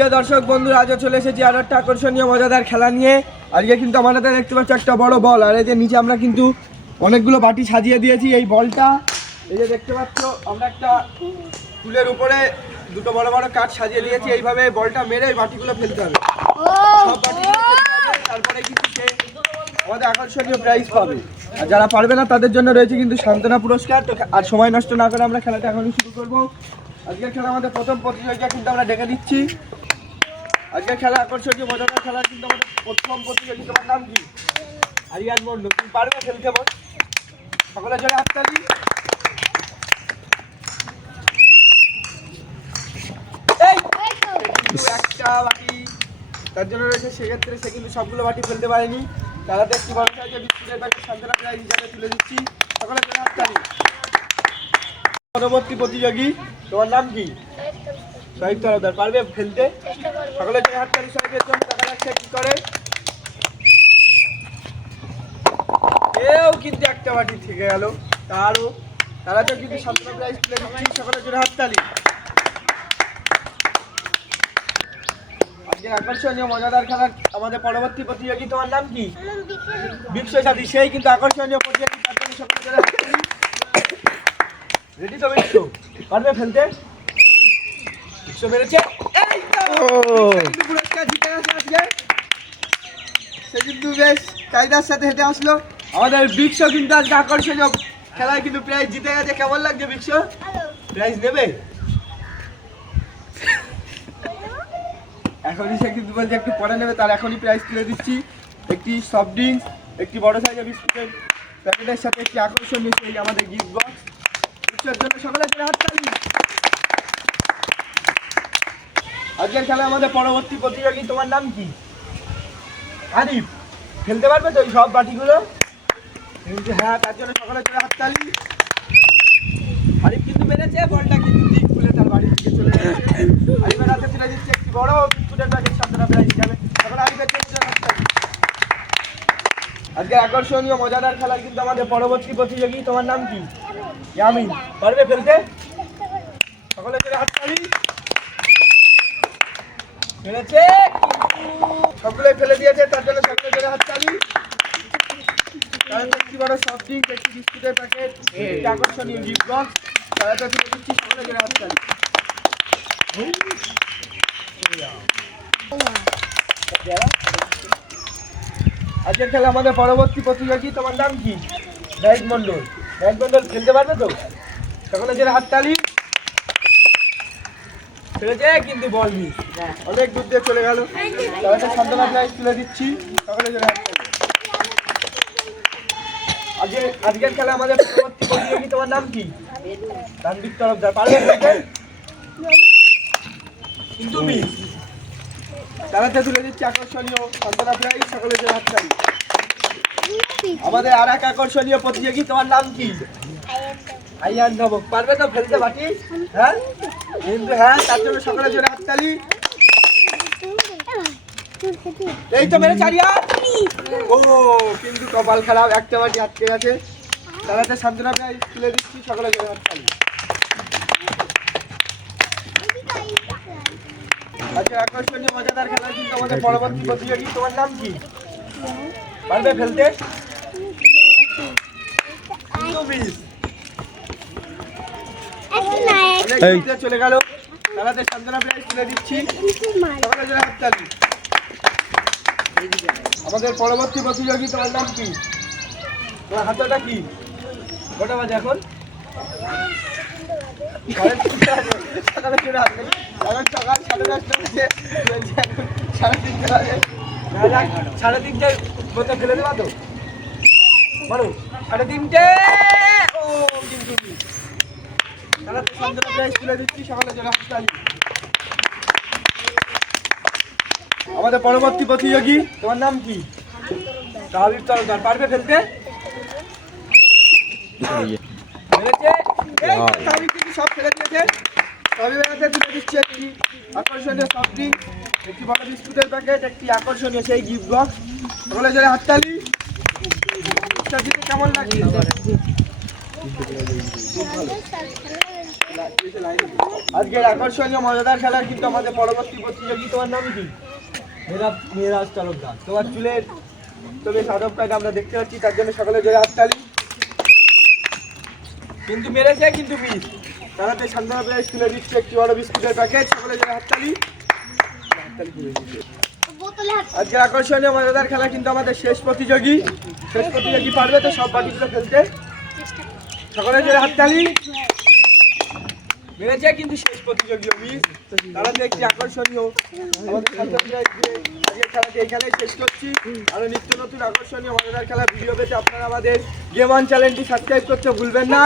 প্রিয় দর্শক বন্ধুরা, আজও চলে এসেছি আরো একটা আকর্ষণীয় মজাদার খেলা নিয়ে। আজকে কিন্তু আমাদের দেখতে পাচ্ছি একটা বড় বল, আর এই যে নিচে আমরা কিন্তু অনেকগুলো বাটি সাজিয়ে দিয়েছি। এই বলটা এই যে দেখতে পাচ্ছ, আমরা একটা টুলের উপরে দুটো বড় বড় কাঠ সাজিয়ে দিয়েছি। এইভাবে বলটা মেরে এই বাটিগুলো ফেলতে হবে, সব বাটিগুলো ফেলতে হবে, তারপরে কিন্তু সে আমাদের আকর্ষণীয় প্রাইজ পাবে। আর যারা পারবে না তাদের জন্য রয়েছে কিন্তু সান্ত্বনা পুরস্কার। তো আর সময় নষ্ট না করে আমরা খেলাটা এখনই শুরু করবো। আজকের খেলা আমাদের প্রথম প্রতিযোগিতা কিন্তু আমরা ডেকে দিচ্ছি। আজকের খেলা আকর্ষণীয় মজাদার খেলা কিন্তু আমাদের প্রথম প্রতিযোগী। তোমার নাম কি? আরিয়ান মন্ডল। তুমি পারবে খেলতে? বল সকলে জোরে হাততালি। একটা বাটি তার জন্য রয়েছে, সেক্ষেত্রে সে কিন্তু সবগুলো বাটি ফেলতে পারেনি। তারাতে একটি বড় সাইজের বিস্কুটের প্যাকেট সান্ত্বনা প্রাইজ হিসাবে তুলে দিচ্ছি। সকলে জোরে হাততালি। পরবর্তী প্রতিযোগী, তোমার নাম কি? শহীদ তরফদার। পারবে খেলতে? সকলে জোরে হাততালি শহীদের জন্য। দেখা যাচ্ছে কি করে। এও কিন্তু একটা বাটি থেকে গেল। তারাতেও কিন্তু সান্ত্বনা প্রাইজ তুলে দিচ্ছি। সকলে জোরে হাততালি। আজকে আকর্ষণীয় মজাদার খেলা আমাদের পরবর্তী প্রতিযোগী। তোমার নাম কি? বিশ্বসাথী। সেই কিন্তু আকর্ষণীয় প্রতিযোগী, তার জন্য সকলে জোরে হাততালি। রেডি তো বিশ্ব? পারবে ফেলতে? বিশ্ব মেরেছে। এই তো কিন্তু পুরস্কার জিতে গেছে আজকে। সে কিন্তু বেশ কায়দার সাথে হেঁটে আসলো। আমাদের বিশ্ব কিন্তু আজকে আকর্ষণীয় খেলায় কিন্তু প্রাইজ জিতে গেছে। কেমন লাগছে বিশ্ব? প্রাইজ নেবে? এখনই সে কিন্তু বলছে একটু পরে নেবে, তার এখনই প্রাইজ তুলে দিচ্ছি। একটি সফট ড্রিঙ্কস, একটি বড় সাইজের বিস্কুটের প্যাকেটের সাথে একটি আকর্ষণীয় সেই আমাদের গিফট বক্স। বিশ্বের জন্য সকলে জোরে হাততালি। আজকের খেলা আমাদের পরবর্তী প্রতিযোগী। তোমার নাম কি? আরিফ। খেলতে পারবে তো এই সব বাটিগুলো? হ্যাঁ, তার জন্য সকলে জোরে হাততালি। আরিফ কিন্তু মেরেছে, বলটা কিন্তু দিক খুলে তার বাড়ির দিকে চলে যাচ্ছে। আরিফের হাতে তুলে দিচ্ছে একটি বড় বিস্কুটের প্যাকেট সান্ত্বনা প্রাইজ হিসাবে। সকলে আরিফের জন্য জোরে হাততালি। আজকে আকর্ষণীয় মজাদার খেলা কিন্তু আমাদের পরবর্তী প্রতিযোগী। তোমার নাম কি? ইয়ামিন। পারবে ফেলতে? সকলে জোরে হাততালি। ফেলেছে, সবগুলোই ফেলে দিয়েছে, তার জন্য সকলে জোরে হাততালি। একটি বড় সফট ড্রিঙ্ক, একটি বিস্কুটের প্যাকেট, একটি আকর্ষণীয় গিফট বক্স, তারাতে তুলে দিচ্ছি। সকলে জোরে হাততালি। আজকের খেলা আমাদের পরবর্তী প্রতিযোগী। তোমার নাম কি? নাইক মন্ডল। নাইক মন্ডল খেলতে পারবে তো? সকলে জোরে হাততালি। ফেলেছে কিন্তু বল মিস, অনেক দূর দিয়ে চলে গেল। তাহলে সান্ত্বনা প্রাইজ তুলে দিচ্ছি। সকলে জোরে হাততালি। আজকের খেলা আমাদের পরবর্তী প্রতিযোগী। তোমার নাম কি? তানভীর তরফদার। পারবে খেলতে? কিন্তু মিস। তারাতে তুলে দিচ্ছি আকর্ষণীয় সান্ত্বনা প্রাইজ। সকলে জোরে হাততালি। আমাদের আর এক আকর্ষণীয় প্রতিযোগী। তোমার নাম কি? আইয়ান ধমক। পারবে তো ফেলতে বাটি? হ্যাঁ কিন্তু হ্যাঁ, তার জন্য সকলে জোরে হাততালি। এই তো মেরে চারিয়া। ও কিন্তু কপাল খারাপ, একটা বাটি আটকে গেছে। তারাতে সান্ত্বনা প্রাইজ তুলে দিচ্ছি। সকলে জোরে হাততালি। আজকে আকর্ষণীয় মজাদার খেলা কিন্তু আমাদের পরবর্তী প্রতিযোগী। তোমার নাম কি? পারবে ফেলতে? চলে গেল। তারাতে সান্ত্বনা প্রাইজ তুলে দিচ্ছি। সকলে জোরে হাততালি। আমাদের পরবর্তী প্রতিযোগী। তোমার নাম কি? তোমার হাতটা কি? কটা বাজে এখন? সকালে চলে আসবে। এখন সকাল 10:30 বাজে, এখন 3:30 বাজে। 3:30 মতো ফেলে দেবা তো? বলো 3:30। ও কিন্তু তারাতে সান্ত্বনা প্রাইজ তুলে দিচ্ছি। সকালে জোরে হাততালি। আমাদের পরবর্তী প্রতিযোগী। তোমার নাম কি? তানভীর তরফদার। পারবে ফেলতে? সব ফেলে দিয়েছে। সবই বেড়াতে তুলে দিচ্ছে একটি আকর্ষণীয় সফট ড্রিঙ্ক, একটি বড় বিস্কুটের প্যাকেট, একটি আকর্ষণীয় সেই গিফট বক্স। সকলে জোরে হাততালি। কেমন লাগছে? আজকের আকর্ষণীয় মজাদার খেলা কিন্তু আমাদের পরবর্তী প্রতিযোগী। তোমার নাম কি? মেরাজ তালুকদার। তোমার চুলের তবে সাদবটাকে আমরা দেখতে পাচ্ছি, তার জন্য সকলে জোরে হাততালি। কিন্তু মেরেছে কিন্তু মিস। তারাতে সান্ত্বনা প্রায় স্কুলে দিচ্ছে একটি বড় বিস্কুটের প্যাকেট, সকলে জোরে হাততালি। আজকের আকর্ষণীয় মজাদার খেলা কিন্তু আমাদের শেষ প্রতিযোগী পারবে তো সব বাকিগুলো খেলতে? সকলে জোরে হাততালি। মেরেছে কিন্তু শেষ প্রতিযোগী মিস। তারাতে একটি আকর্ষণীয় আমাদের ছাত্রছাত্রীরা আজকের খেলাটি এখানেই শেষ করছি। আরো নিত্য নতুন আকর্ষণীয় মজাদার খেলা ভিডিও পেতে আপনারা আমাদের গেম অন চ্যানেলটি সাবস্ক্রাইব করতে ভুলবেন না।